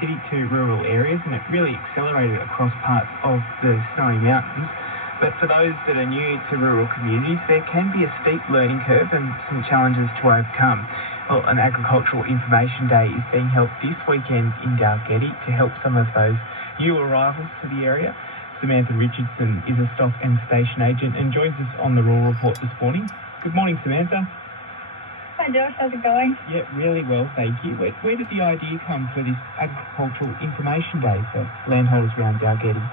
city to rural areas, and it really accelerated across parts of the Snowy Mountains. But for those that are new to rural communities, there can be a steep learning curve and some challenges to overcome. Well, an agricultural information day is being held this weekend in Dalgety to help some of those new arrivals to the area. Samantha Richardson is a stock and station agent and joins us on the Rural Report this morning. Good morning, Samantha. Hi Josh, how's it going? Yeah, really well, thank you. Where did the idea come for this agricultural information day for landholders around Dalgety? The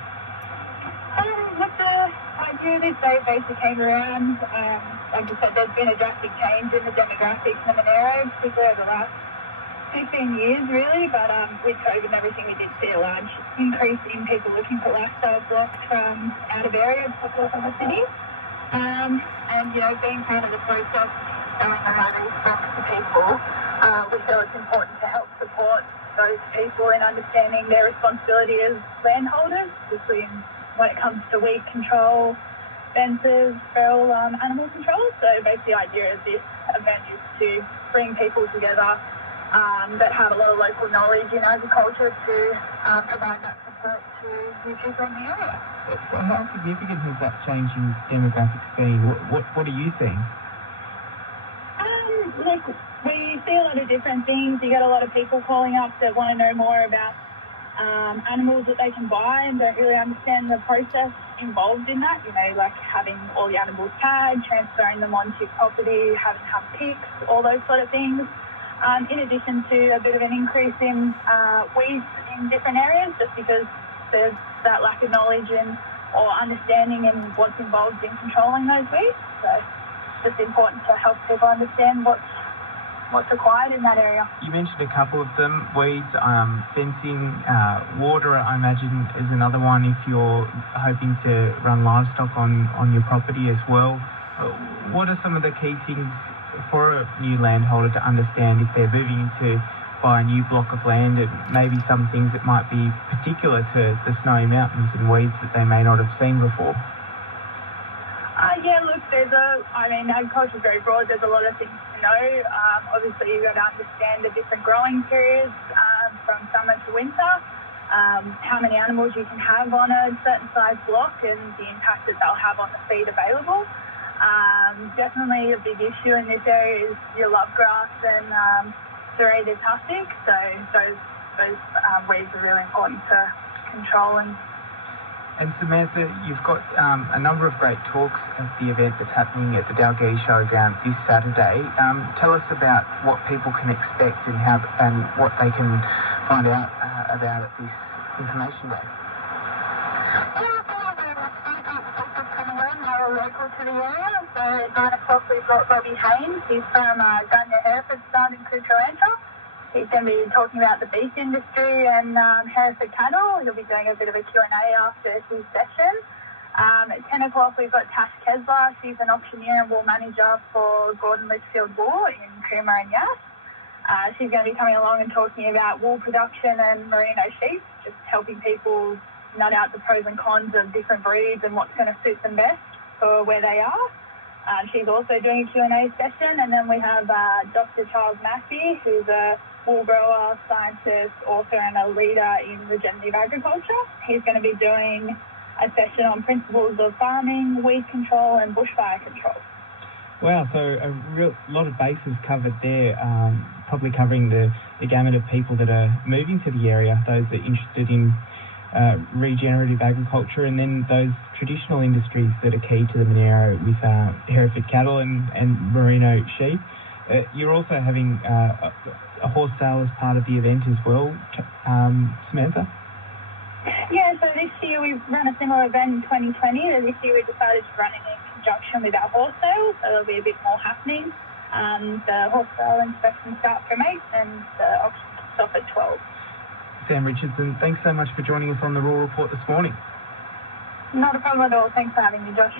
idea of this day basically came around, like I said, there's been a drastic change in the demographics in the area, particularly over the last 15 years really, but with COVID and everything we did see a large increase in people looking for lifestyle blocks from out of area, particularly from the city. And being part of the process, selling around these blocks to people, we feel it's important to help support those people in understanding their responsibility as landholders, particularly when it comes to weed control, fences, feral animal control. So basically the idea of this event is to bring people together that have a lot of local knowledge in agriculture to provide that support to new people in the area. Well, how significant has that change in demographics been? What are you seeing? Look, we see a lot of different things. You get a lot of people calling up that want to know more about animals that they can buy and don't really understand the process involved in that, like having all the animals tagged, transferring them onto your property, having to have pics, all those sort of things. In addition to a bit of an increase in weeds in different areas, just because there's that lack of knowledge or understanding in what's involved in controlling those weeds. So it's just important to help people understand what's required in that area. You mentioned a couple of them, weeds, fencing, water, I imagine, is another one if you're hoping to run livestock on your property as well. What are some of the key things for a new landholder to understand if they're moving to buy a new block of land, and maybe some things that might be particular to the Snowy Mountains and weeds that they may not have seen before? Agriculture is very broad. There's a lot of things to know. Obviously, you've got to understand the different growing periods from summer to winter, how many animals you can have on a certain size block and the impact that they'll have on the feed available. Definitely a big issue in this area is your love grass and serrated tussock. So those weeds are really important to control. And Samantha, you've got a number of great talks at the event that's happening at the Dalgety Showground this Saturday. Tell us about what people can expect and what they can find out about at this information day. Local to the area. So at 9 o'clock we've got Robbie Haynes. He's from Gunner Hereford Sound in Kutaranta. He's going to be talking about the beef industry and Hereford cattle. He'll be doing a bit of a Q&A after his session. At 10 o'clock we've got Tash Kesler. She's an auctioneer and wool manager for Gordon Litchfield Wool in Cooma and Yass. She's going to be coming along and talking about wool production and merino sheep, just helping people nut out the pros and cons of different breeds and what's going to suit them best for where they are. She's also doing a Q&A session, and then we have Dr. Charles Massey, who's a wool grower, scientist, author and a leader in regenerative agriculture. He's going to be doing a session on principles of farming, weed control and bushfire control. Wow, so a lot of bases covered there, probably covering the gamut of people that are moving to the area, those that are interested in regenerative agriculture, and then those traditional industries that are key to the Monero with Hereford cattle and merino sheep. You're also having a horse sale as part of the event as well, Samantha? Yeah, so this year we've run a similar event in 2020, and this year we decided to run it in conjunction with our horse sale, so there'll be a bit more happening. The horse sale inspection starts from 8 and the auction kicks off at 12. Sam Richardson, thanks so much for joining us on the Rural Report this morning. Not a problem at all. Thanks for having me, Josh.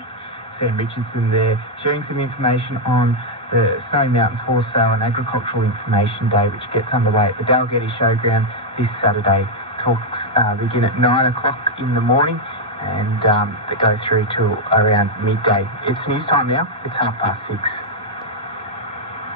Sam Richardson there, sharing some information on the Snowy Mountains Horse Sale and Agricultural Information Day, which gets underway at the Dalgety Showground this Saturday. Talks begin at 9 o'clock in the morning and they go through to around midday. It's news time now. It's 6:30.